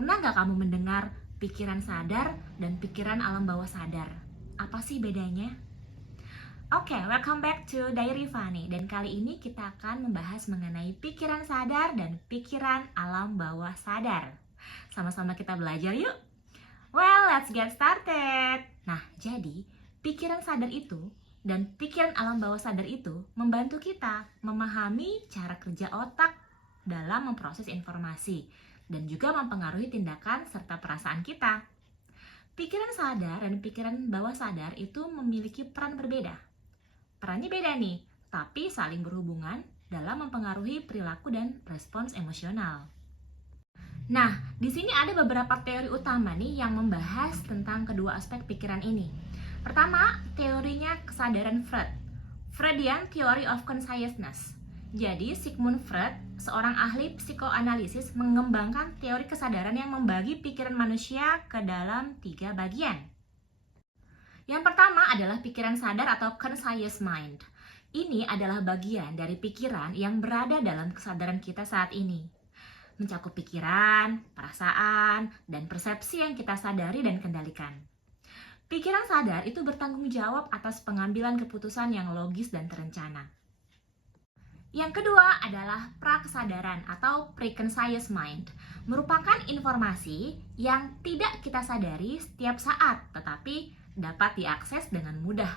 Pernah nggak kamu mendengar pikiran sadar dan pikiran alam bawah sadar? Apa sih bedanya? Oke, welcome back to Diary Fanny. Dan kali ini kita akan membahas mengenai pikiran sadar dan pikiran alam bawah sadar. Sama-sama kita belajar yuk. Well, let's get started. Nah, jadi pikiran sadar itu dan pikiran alam bawah sadar itu membantu kita memahami cara kerja otak dalam memproses informasi dan juga mempengaruhi tindakan serta perasaan kita. Pikiran sadar dan pikiran bawah sadar itu memiliki peran berbeda. Perannya beda nih, tapi saling berhubungan dalam mempengaruhi perilaku dan respons emosional. Nah, di sini ada beberapa teori utama nih yang membahas tentang kedua aspek pikiran ini. Pertama, teorinya kesadaran Freud, Freudian Theory of Consciousness. Jadi, Sigmund Freud, seorang ahli psikoanalisis, mengembangkan teori kesadaran yang membagi pikiran manusia ke dalam 3 bagian. Yang pertama adalah pikiran sadar atau conscious mind. Ini adalah bagian dari pikiran yang berada dalam kesadaran kita saat ini. Mencakup pikiran, perasaan, dan persepsi yang kita sadari dan kendalikan. Pikiran sadar itu bertanggung jawab atas pengambilan keputusan yang logis dan terencana. Yang kedua adalah prakesadaran atau preconscious mind, merupakan informasi yang tidak kita sadari setiap saat, tetapi dapat diakses dengan mudah,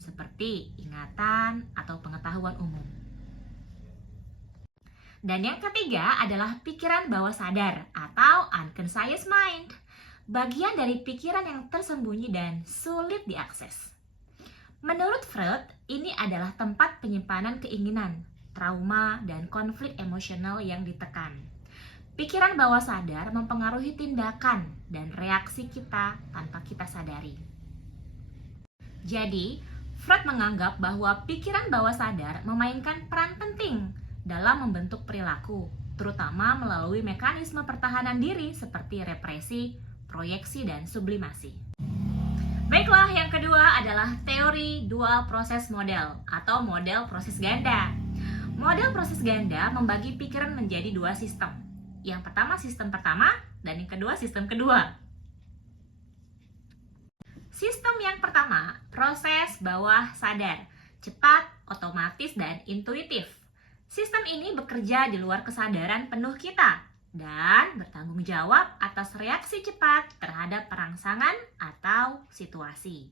seperti ingatan atau pengetahuan umum. Dan yang ketiga adalah pikiran bawah sadar atau unconscious mind, bagian dari pikiran yang tersembunyi dan sulit diakses. Menurut Freud, ini adalah tempat penyimpanan keinginan, trauma, dan konflik emosional yang ditekan. Pikiran bawah sadar mempengaruhi tindakan dan reaksi kita tanpa kita sadari. Jadi, Freud menganggap bahwa pikiran bawah sadar memainkan peran penting dalam membentuk perilaku, terutama melalui mekanisme pertahanan diri seperti represi, proyeksi, dan sublimasi. Baiklah, yang kedua adalah teori dual process model atau model proses ganda. Model proses ganda membagi pikiran menjadi 2 sistem. Yang pertama sistem pertama dan yang kedua sistem kedua. Sistem yang pertama, proses bawah sadar, cepat, otomatis, dan intuitif. Sistem ini bekerja di luar kesadaran penuh kita dan bertanggung jawab atas reaksi cepat terhadap perangsangan atau situasi.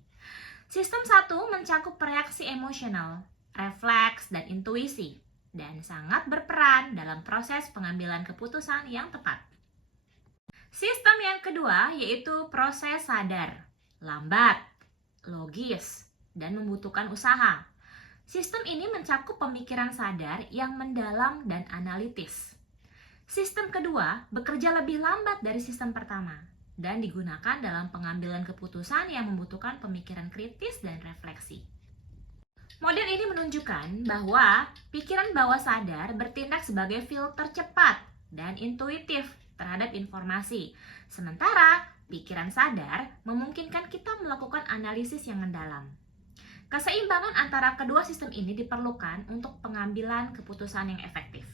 Sistem 1 mencakup reaksi emosional, refleks, dan intuisi, dan sangat berperan dalam proses pengambilan keputusan yang tepat. Sistem yang kedua yaitu proses sadar, lambat, logis, dan membutuhkan usaha. Sistem ini mencakup pemikiran sadar yang mendalam dan analitis. Sistem kedua bekerja lebih lambat dari sistem pertama dan digunakan dalam pengambilan keputusan yang membutuhkan pemikiran kritis dan refleksi. Model ini menunjukkan bahwa pikiran bawah sadar bertindak sebagai filter cepat dan intuitif terhadap informasi, sementara pikiran sadar memungkinkan kita melakukan analisis yang mendalam. Keseimbangan antara kedua sistem ini diperlukan untuk pengambilan keputusan yang efektif.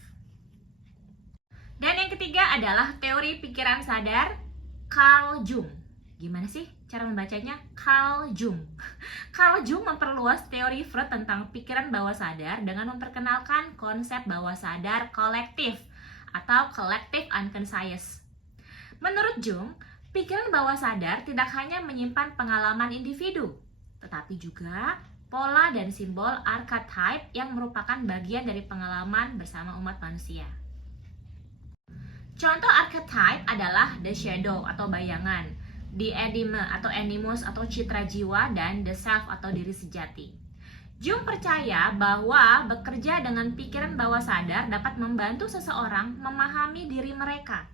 Dan yang ketiga adalah teori pikiran sadar Carl Jung. Gimana sih cara membacanya? Carl Jung. Carl Jung memperluas teori Freud tentang pikiran bawah sadar dengan memperkenalkan konsep bawah sadar kolektif atau collective unconscious. Menurut Jung, pikiran bawah sadar tidak hanya menyimpan pengalaman individu, tetapi juga pola dan simbol archetype yang merupakan bagian dari pengalaman bersama umat manusia. Contoh archetype adalah the shadow atau bayangan, the enigma atau animus atau citra jiwa, dan the self atau diri sejati. Jung percaya bahwa bekerja dengan pikiran bawah sadar dapat membantu seseorang memahami diri mereka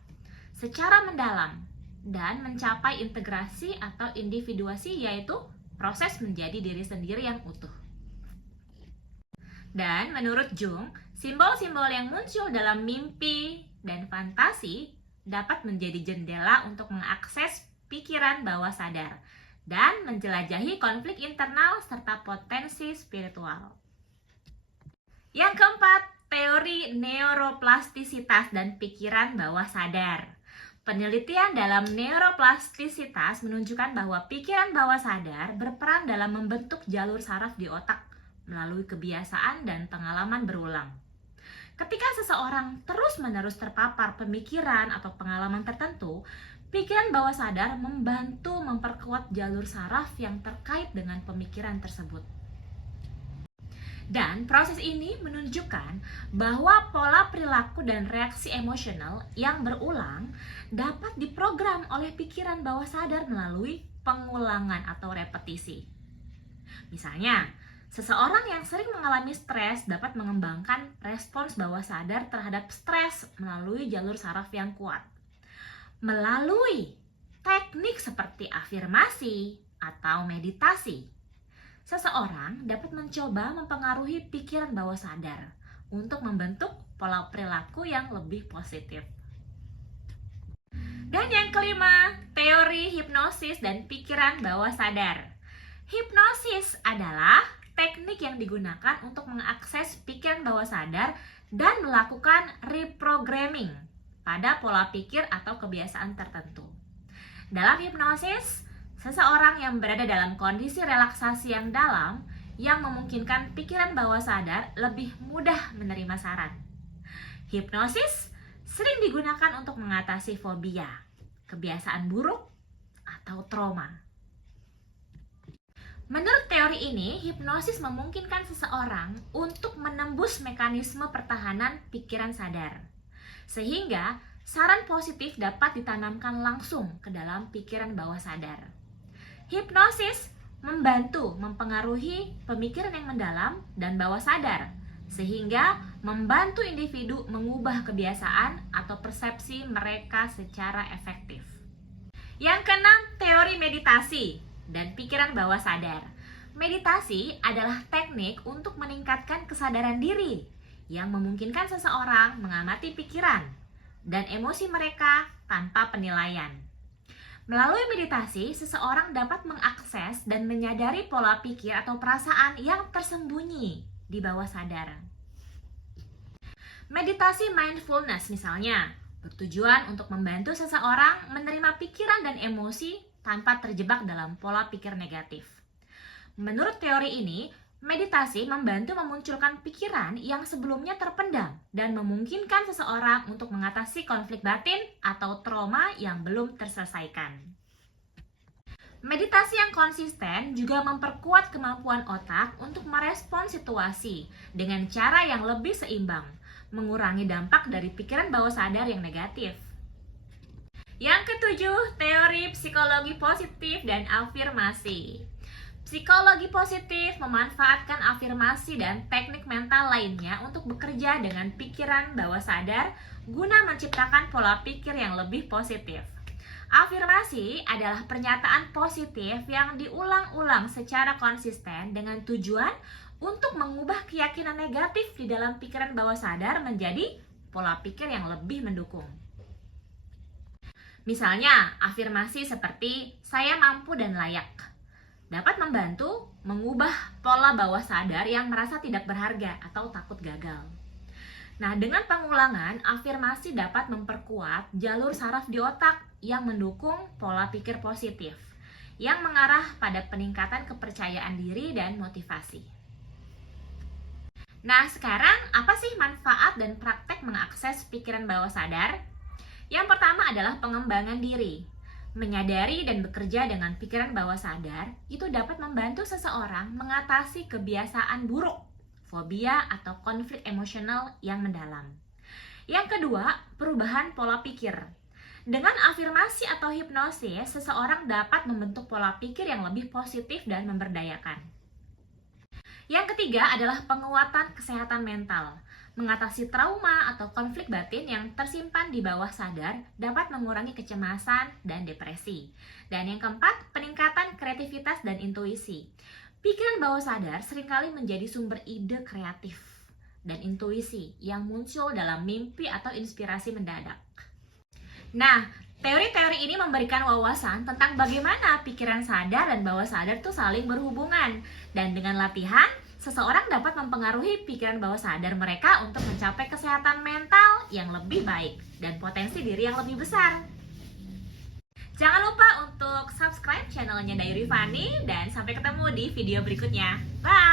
secara mendalam dan mencapai integrasi atau individuasi, yaitu proses menjadi diri sendiri yang utuh. Dan menurut Jung, simbol-simbol yang muncul dalam mimpi dan fantasi dapat menjadi jendela untuk mengakses pikiran bawah sadar dan menjelajahi konflik internal serta potensi spiritual. Yang keempat, teori neuroplastisitas dan pikiran bawah sadar. Penelitian dalam neuroplastisitas menunjukkan bahwa pikiran bawah sadar berperan dalam membentuk jalur saraf di otak melalui kebiasaan dan pengalaman berulang. Ketika seseorang terus-menerus terpapar pemikiran atau pengalaman tertentu, pikiran bawah sadar membantu memperkuat jalur saraf yang terkait dengan pemikiran tersebut. Dan proses ini menunjukkan bahwa pola perilaku dan reaksi emosional yang berulang dapat diprogram oleh pikiran bawah sadar melalui pengulangan atau repetisi. Misalnya, seseorang yang sering mengalami stres dapat mengembangkan respons bawah sadar terhadap stres melalui jalur saraf yang kuat. Melalui teknik seperti afirmasi atau meditasi, seseorang dapat mencoba mempengaruhi pikiran bawah sadar untuk membentuk pola perilaku yang lebih positif. Dan yang kelima, teori hipnosis dan pikiran bawah sadar. Hipnosis adalah teknik yang digunakan untuk mengakses pikiran bawah sadar dan melakukan reprogramming pada pola pikir atau kebiasaan tertentu. Dalam hipnosis, seseorang yang berada dalam kondisi relaksasi yang dalam yang memungkinkan pikiran bawah sadar lebih mudah menerima saran. Hipnosis sering digunakan untuk mengatasi fobia, kebiasaan buruk, atau trauma. Menurut teori ini, hipnosis memungkinkan seseorang untuk menembus mekanisme pertahanan pikiran sadar, sehingga saran positif dapat ditanamkan langsung ke dalam pikiran bawah sadar. Hipnosis membantu mempengaruhi pemikiran yang mendalam dan bawah sadar, sehingga membantu individu mengubah kebiasaan atau persepsi mereka secara efektif. Yang keenam, teori meditasi dan pikiran bawah sadar. Meditasi adalah teknik untuk meningkatkan kesadaran diri yang memungkinkan seseorang mengamati pikiran dan emosi mereka tanpa penilaian. Melalui meditasi, seseorang dapat mengakses dan menyadari pola pikir atau perasaan yang tersembunyi di bawah sadar. Meditasi mindfulness misalnya, bertujuan untuk membantu seseorang menerima pikiran dan emosi tanpa terjebak dalam pola pikir negatif. Menurut teori ini, meditasi membantu memunculkan pikiran yang sebelumnya terpendam dan memungkinkan seseorang untuk mengatasi konflik batin atau trauma yang belum terselesaikan. Meditasi yang konsisten juga memperkuat kemampuan otak untuk merespons situasi dengan cara yang lebih seimbang, mengurangi dampak dari pikiran bawah sadar yang negatif. Yang ketujuh, teori psikologi positif dan afirmasi. Psikologi positif memanfaatkan afirmasi dan teknik mental lainnya untuk bekerja dengan pikiran bawah sadar guna menciptakan pola pikir yang lebih positif. Afirmasi adalah pernyataan positif yang diulang-ulang secara konsisten dengan tujuan untuk mengubah keyakinan negatif di dalam pikiran bawah sadar menjadi pola pikir yang lebih mendukung. Misalnya, afirmasi seperti "saya mampu dan layak" dapat membantu mengubah pola bawah sadar yang merasa tidak berharga atau takut gagal. Nah, dengan pengulangan, afirmasi dapat memperkuat jalur saraf di otak yang mendukung pola pikir positif, yang mengarah pada peningkatan kepercayaan diri dan motivasi. Nah, sekarang apa sih manfaat dan praktek mengakses pikiran bawah sadar? Yang pertama adalah pengembangan diri. Menyadari dan bekerja dengan pikiran bawah sadar itu dapat membantu seseorang mengatasi kebiasaan buruk, fobia atau konflik emosional yang mendalam. Yang kedua, perubahan pola pikir. Dengan afirmasi atau hipnosis, seseorang dapat membentuk pola pikir yang lebih positif dan memberdayakan. Yang ketiga adalah penguatan kesehatan mental. Mengatasi trauma atau konflik batin yang tersimpan di bawah sadar dapat mengurangi kecemasan dan depresi. Dan yang keempat, peningkatan kreativitas dan intuisi. Pikiran bawah sadar seringkali menjadi sumber ide kreatif dan intuisi yang muncul dalam mimpi atau inspirasi mendadak. Nah, teori-teori ini memberikan wawasan tentang bagaimana pikiran sadar dan bawah sadar itu saling berhubungan. Dan dengan latihan, seseorang dapat mempengaruhi pikiran bawah sadar mereka untuk mencapai kesehatan mental yang lebih baik dan potensi diri yang lebih besar. channelnya Diary Fanny dan sampai ketemu di video berikutnya. Bye!